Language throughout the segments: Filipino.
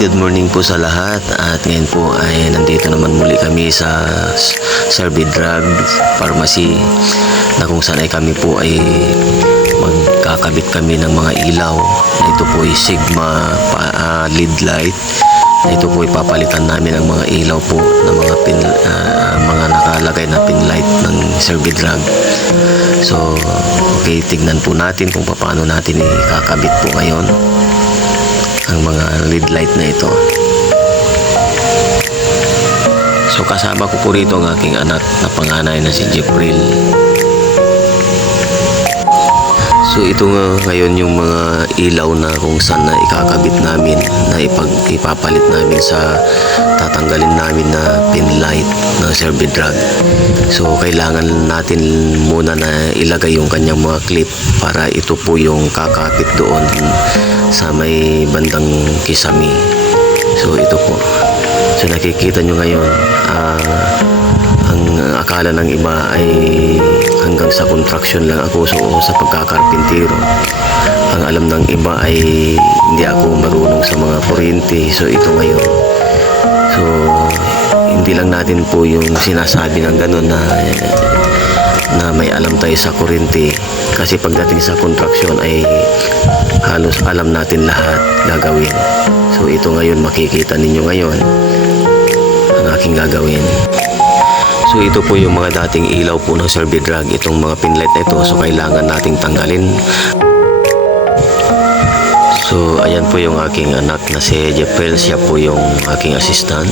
Good morning po sa lahat. At ngayon po ay nandito naman muli kami sa Serbi Drug Pharmacy na kung saan ay kami po ay magkakabit kami ng mga ilaw. Ito po ay Sigma LED light. Ito po ay papalitan namin ng mga ilaw po ng mga nakalagay na pin light ng Serbi Drug. So, okay, tignan po natin kung paano natin ikakabit po ngayon ang mga LED light na ito. So kasama ko po rito ang aking anak na panganay na si Jepril. So ito nga ngayon yung mga ilaw na kung saan na ikakabit namin, na ipapalit namin sa tatanggalin namin na pin light ng Serbi Drug. So kailangan natin muna na ilagay yung kanyang mga clip para ito po yung kakapit doon sa may bandang kisami. So ito po. So nakikita nyo ngayon, ang akala ng iba ay hanggang sa contraction lang ako, so sa pagkakarpintero. Ang alam ng iba ay hindi ako marunong sa mga kuryente. So ito ngayon. So hindi lang natin po yung sinasabi ng gano'n na may alam tayo sa kuryente, kasi pagdating sa contraction ay halos alam natin lahat gagawin. So ito ngayon, makikita ninyo ngayon ang aking gagawin. So ito po yung mga dating ilaw po ng Serbi Drug, itong mga pinlight na ito. So kailangan nating tanggalin. So ayan po yung aking anak na si Jepril. Siya po yung aking assistant,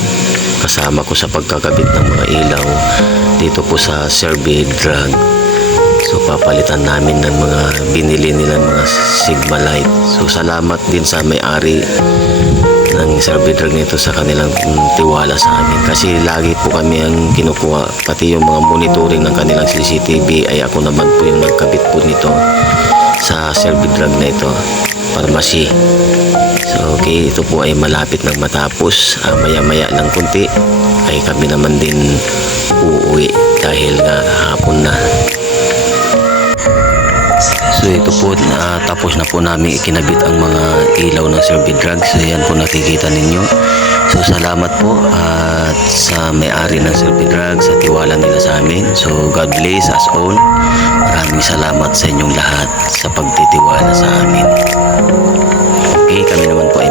kasama ko sa pagkakabit ng mga ilaw dito po sa Serbi Drug. So papalitan namin ng mga binili nila mga Sigma light. So salamat din sa may-ari ng Serbi Drug nito sa kanilang tiwala sa amin, kasi lagi po kami ang kinukuha, pati yung mga monitoring ng kanilang CCTV ay ako naman po yung nagkabit po nito sa Serbi Drug na ito, pharmacy. So okay, ito po ay malapit nang matapos. Maya-maya lang kunti ay kami naman din uuwi dahil nga hapon na. So ito po, tapos na po namin ikinabit ang mga ilaw ng Serbi Drug. So yan po nakikita ninyo. So salamat po at sa may-ari ng Serbi Drug sa tiwala nila sa amin. So God bless us all. Maraming salamat sa inyong lahat sa pagtitiwala sa amin. Okay, kami naman po ay